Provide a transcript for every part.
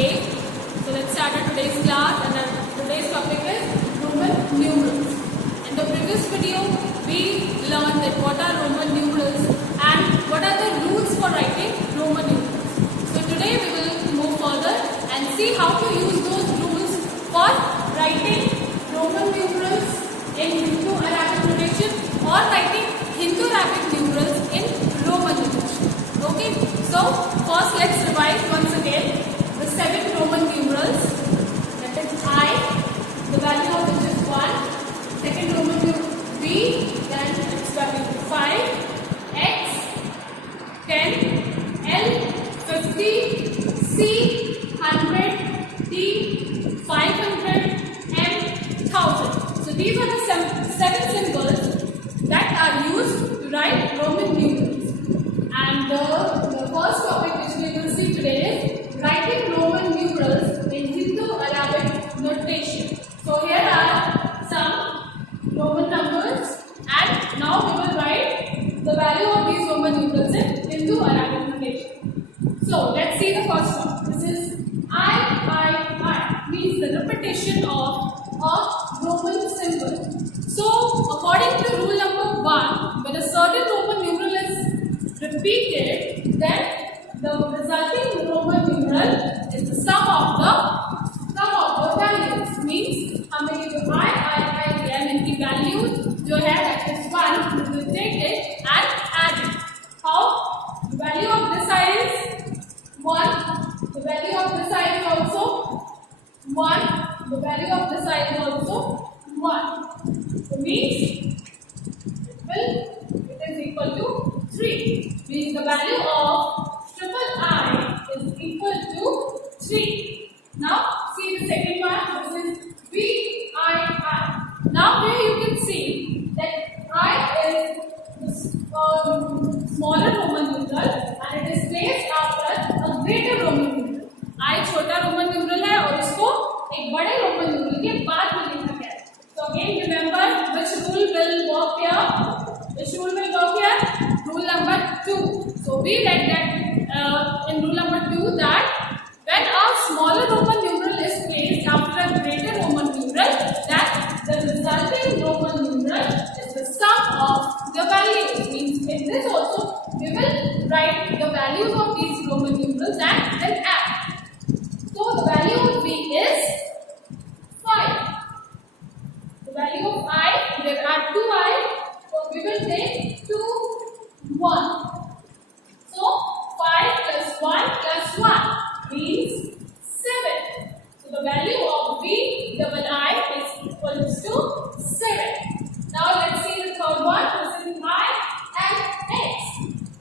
8. So let's start our today's class, and our today's topic is Roman numerals. In the previous video, we learned that what are Roman numerals and what are the rules for writing Roman numerals. So today we will move further and see how to use those rules for writing Roman numerals in Hindu-Arabic notation or writing Hindu-Arabic numerals in Roman notation. Okay, so first let's revise once again the 7 Roman numerals. That is I, the value of which is 1. Second Roman numeral V, then its value 5, X, 10, L, 50, C, 100, T, 500, M, 1000. So these are the 7 symbols that are used to write Roman numerals. And the first topic which we will see today is writing Roman numerals in Hindu-Arabic notation. So here are some Roman numbers, and now we will write the value of these Roman numerals in Hindu-Arabic notation. So let's see the first one. This is I, means the repetition of a Roman symbol. So according to rule number 1, when a certain Roman numeral is repeated, then the resulting Roman numeral is the sum of the values. Means हमें जो I दिया है इनकी value जो है that is 1, we will take it and add it. How? The value of this side is 1. The value of this side is also 1. The value of this side is also 1. So means it is equal to 3. Means the value of triple I is equal to 3. Now see the second one. This is VII. Now here you can see that I is the smaller Roman numeral and it is placed after a greater Roman numeral. I छोटा Roman numeral है और इसको एक बड़े Roman numeral के बाद में लिखा गया है. So again remember which rule will work here. Which rule will work here? Rule number 2. So we read that in rule number 2 that when a smaller Roman numeral is placed after a greater Roman numeral, that the resulting Roman numeral is the sum of the values. Means in this also we will write the values of these Roman numerals and then add. So the value of V is 5. The value of I, there are 2 I, so we will take 2, 1. So 5 plus 1 plus 1 means 7. So the value of V double I is equal to 7. Now let's see the third one. This is I and X.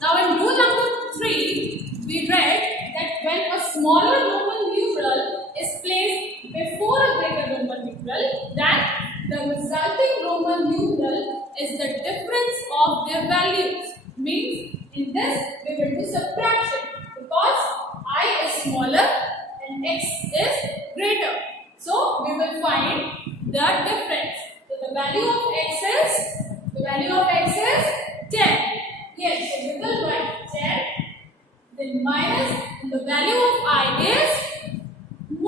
Now in rule number 3, we read that when a smaller Roman numeral is placed before a greater Roman numeral, then the resulting Roman numeral is the difference of their values. Means in this we will do subtraction because I is smaller and X is greater. So we will find the difference. So the value of X is 10. Yes, so we will write 10. Then minus the value of I is 1.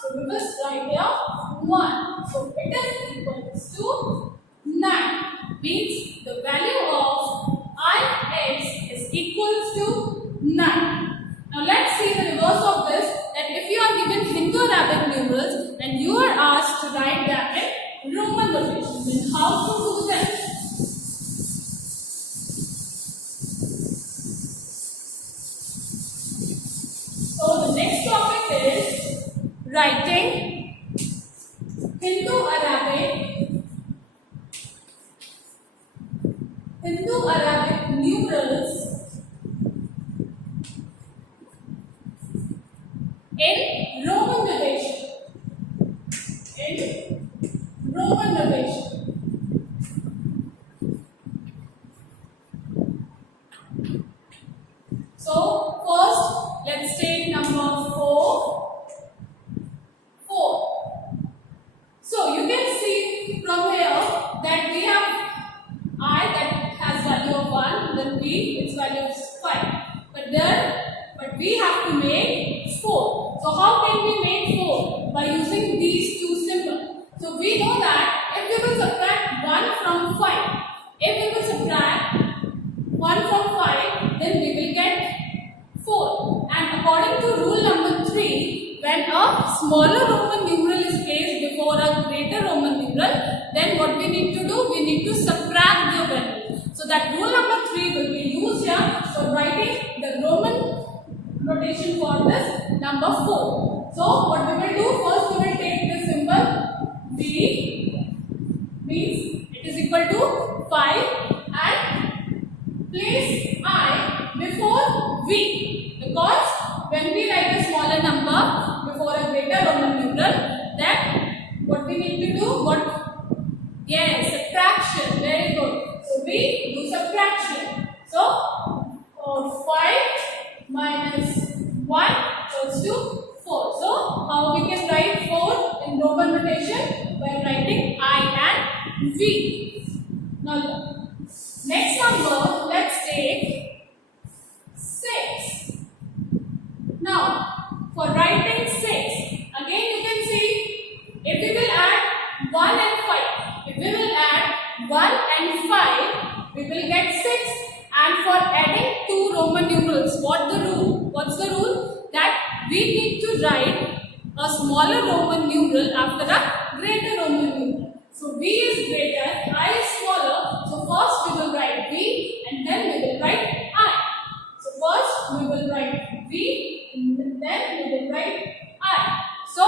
So we will write here 1. So it is equal to 9. Means the value of Ix is equal to 9. Now let's see the reverse of this. That if you are given Hindu-Arabic numerals and you are asked to write them in Roman notation, then how to do them? So the next topic is writing Hindu-Arabic numerals in Roman notation. So first let's take number 4. So you can see from here that we have I that has value of 1, then V its value is 5. But we have to make 4. So how can we make 4? By using these two symbols. So we know that if we will subtract 1 from 5, if we will subtract 1 from 5, then we will get 4. And according to rule number 3, when a smaller Roman numeral is placed before a greater Roman numeral, then what we need to do? We need to subtract the value. So that rule number 3 will be used here for writing the Roman notation for this number 4. So what we will do? First we will take this symbol V, means it is equal to 5, and place I before V, because when we write a smaller number before a greater Roman numeral, then what we need to do? Yes, subtraction. Very good. So we do subtraction. So 5 minus 1 equals to 4. So how we can write 4 in Roman notation? By writing I and V. Now next number, let's take 6. Now for writing 6, again you can see if we will add 1 and 5. If we will add 1 and 5, we will get 6. And for adding 2 Roman numerals, what's the rule? That we need to write a smaller Roman numeral after a greater Roman numeral. So V is greater, I is smaller. So first we will write V and then we will write I. So first we will write V and then we will write I. So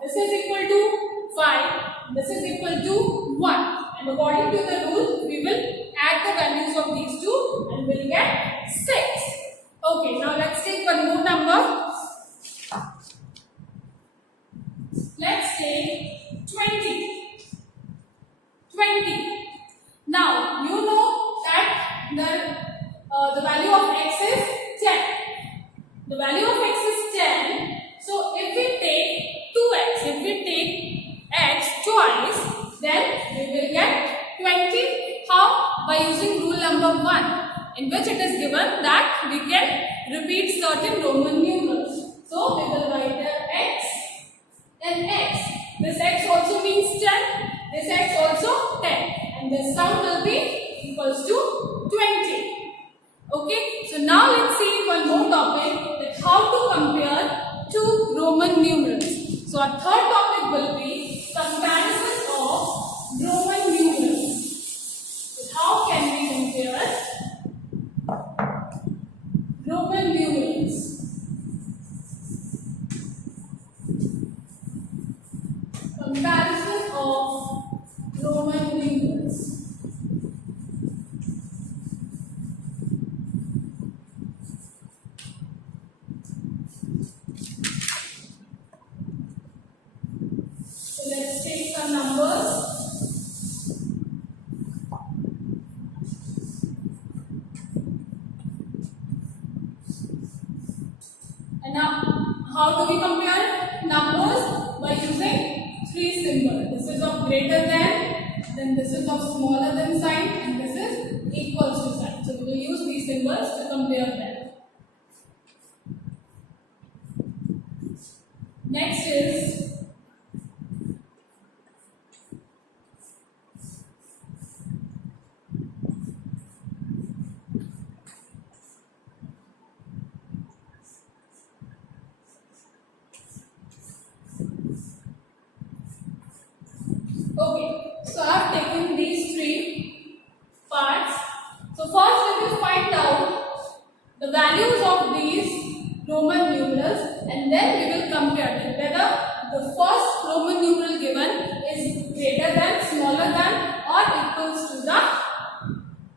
this is equal to 5, this is equal to 1. And according to the rule, we will add the values of these two and we'll get 6. Okay, now let's take one more number. Let's take 20. 20. Now, you know that the value of x is 10. The value of x is 10. So, if we take 2x, if we take x twice, then we will get 20. How? By using rule number 1, in which it is given that we can repeat certain Roman numerals. So, we will write the x and x. This x also means 10, this x also 10, and the sum will be equals to 20. Okay, so now let's see one more topic, that how to compare two Roman numerals. So, our third topic will be comparison of Roman numerals. So, how can we compare Roman numerals? Comparison of Roman numerals. So let's take some numbers. And now, how do we compare numbers? By using 3 symbols. This is of greater than, then this is of smaller than sign, and this is equals to sign. So we will use these symbols to compare them. Next is okay, so I have taken these 3 parts. So first we will find out the values of these Roman numerals, and then we will compare them whether the first Roman numeral given is greater than, smaller than, or equals to the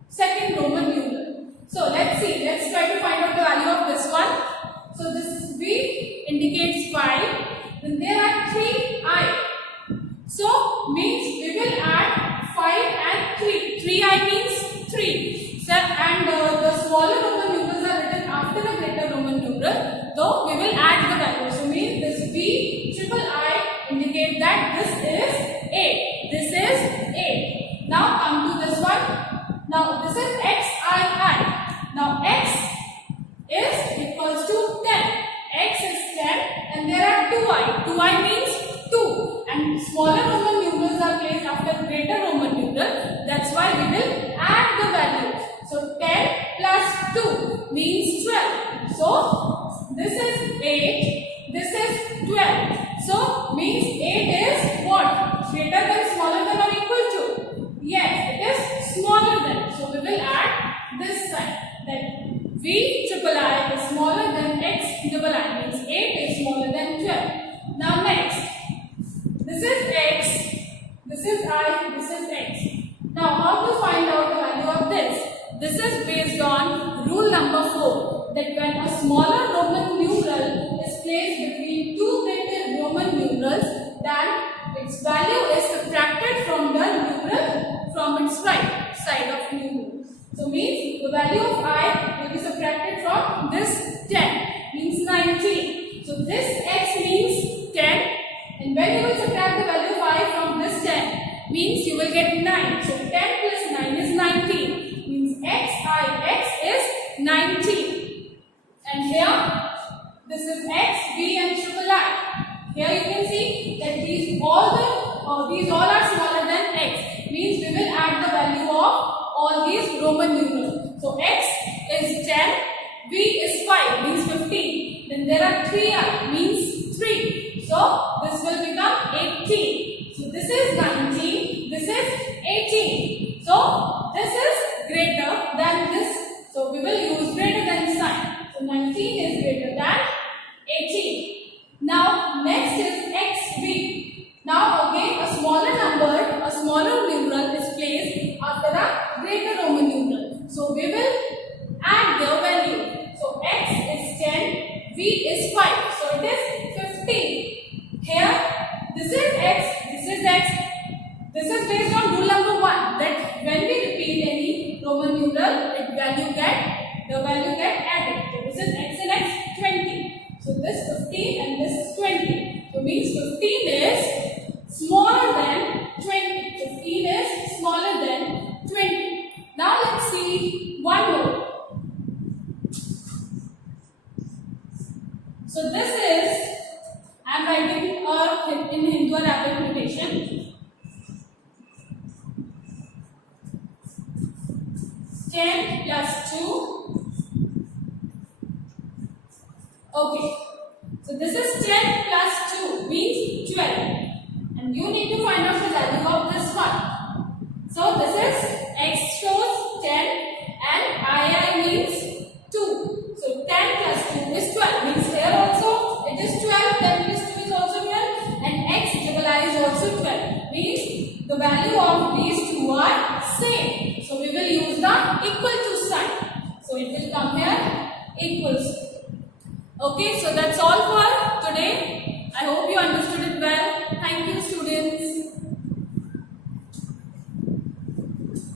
second Roman numeral. So let's see, let's try to find out the value of this one. So this V indicates 5, then there are 3 I. So means we will add 5 and 3. 3i means 3. So, and the smaller Roman numerals are written after the greater Roman numeral. So we will add the value. So means this V triple I indicate that this is 8. This is 8. Now come to this one. Now this is xii. Now x is equals to 10. X is 10 means 12. So this is 8, this is 12. So means 8 is what? Greater than, smaller than or equal to? Yes, it is smaller than. So we will add this sign, that V triple I is smaller than X double I, means 8 is smaller than 12. Now next, this is X, this is I, this is X. Now how to find out the value of this? This is based on rule number 4, that when a smaller Roman numeral is placed between two greater Roman numerals, then its value is subtracted from the numeral from its right side of numeral. So means the value of I will be subtracted from this 10, means 19. So this X means 10, and when you will subtract the value of I from this 10, means you will get 9. So 10 plus 9 is 19. Means X is 19. And here, this is X, V and triple I. Here you can see that these all are smaller than X. Means we will add the value of all these Roman numerals. So X is 10, V is 5, means 15. Then there are 3I, means 3. So this will become 18. So this is 19, this is 18. So this is greater than this. So we will use greater than sign. So 19 is greater than 18. Now next is XV. Now again a smaller number, a smaller numeral is placed after a greater Roman numeral. So we will add their value. So X is 10, V is 5. So it is 15. Here this is X, this is X. This is based on rule number 1, that when we repeat any Roman numeral, the value get added. So this is X and X, 20. So this 15 and this is 20. So means 15 is smaller than 20. 15 is smaller than 20. Now let's see one more. So this is, I am writing in Hindu Arabic notation. 10 plus 2. Okay. So this is 10 plus 2 means 12. And you need to find out the value of this one. So this is X shows 10 and I means 2. So 10 plus 2 is 12. Means here also it is 12. 10 plus 2 is also 12. And X double I is also 12. Means the value of these two are same. So we will use the equal to sign. So it will come here equals to. Okay, so that's all for